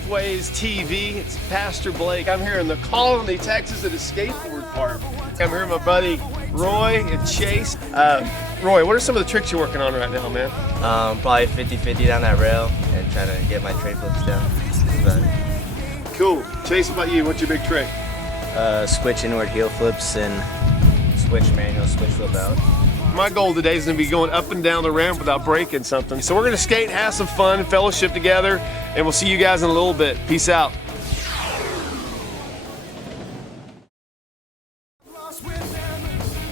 Truthways TV. It's Pastor Blake. I'm here in the Colony, Texas at a skateboard park. I'm here with my buddy Roy and Chase. Roy, what are some of the tricks you're working on right now, man? Probably 50-50 down that rail and trying to get my tray flips down. Cool. Chase, what about you? What's your big trick? Switch inward heel flips and switch manual, switch flip out. My goal today is going to be going up and down the ramp without breaking something. So we're going to skate, have some fun, fellowship together, and we'll see you guys in a little bit. Peace out.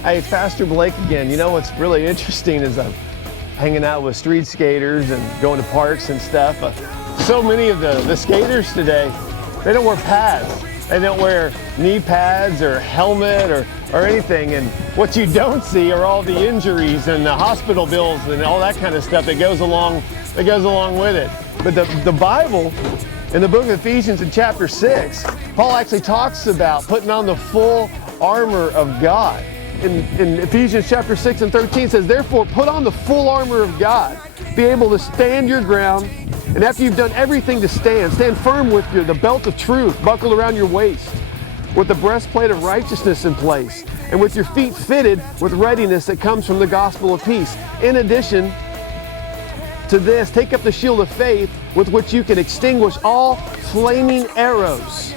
Hey, it's Pastor Blake again. You know what's really interesting is I'm hanging out with street skaters and going to parks and stuff. So many of the skaters today, they don't wear pads. They don't wear knee pads or helmet or anything. And what you don't see are all the injuries and the hospital bills and all that kind of stuff that goes along with it. But the Bible, in the book of Ephesians in chapter 6, Paul actually talks about putting on the full armor of God. In Ephesians chapter 6 and 13 says, therefore put on the full armor of God, be able to stand your ground, and after you've done everything to stand firm with the belt of truth buckled around your waist, with the breastplate of righteousness in place, and with your feet fitted with readiness that comes from the gospel of peace. In addition to this, take up the shield of faith with which you can extinguish all flaming arrows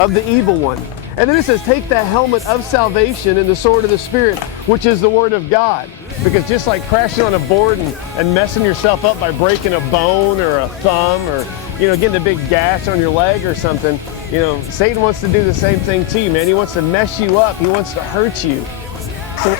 of the evil one. And then it says, take the helmet of salvation and the sword of the Spirit, which is the word of God. Because just like crashing on a board and messing yourself up by breaking a bone or a thumb or, getting a big gash on your leg or something, Satan wants to do the same thing to you, man. He wants to mess you up. He wants to hurt you.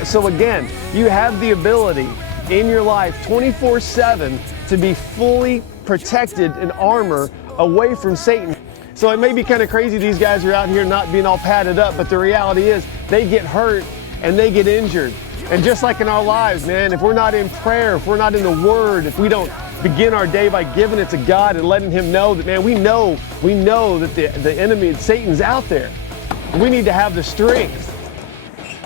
So again, you have the ability in your life 24/7 to be fully protected in armor away from Satan. So it may be kind of crazy these guys are out here not being all padded up, but the reality is they get hurt and they get injured. And just like in our lives, man, if we're not in prayer, if we're not in the Word, if we don't begin our day by giving it to God and letting Him know that, man, we know that the enemy, Satan's out there. We need to have the strength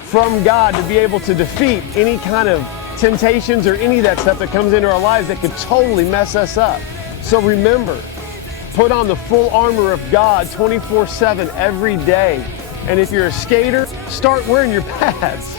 from God to be able to defeat any kind of temptations or any of that stuff that comes into our lives that could totally mess us up. So remember, put on the full armor of God 24/7 every day. And if you're a skater, start wearing your pads.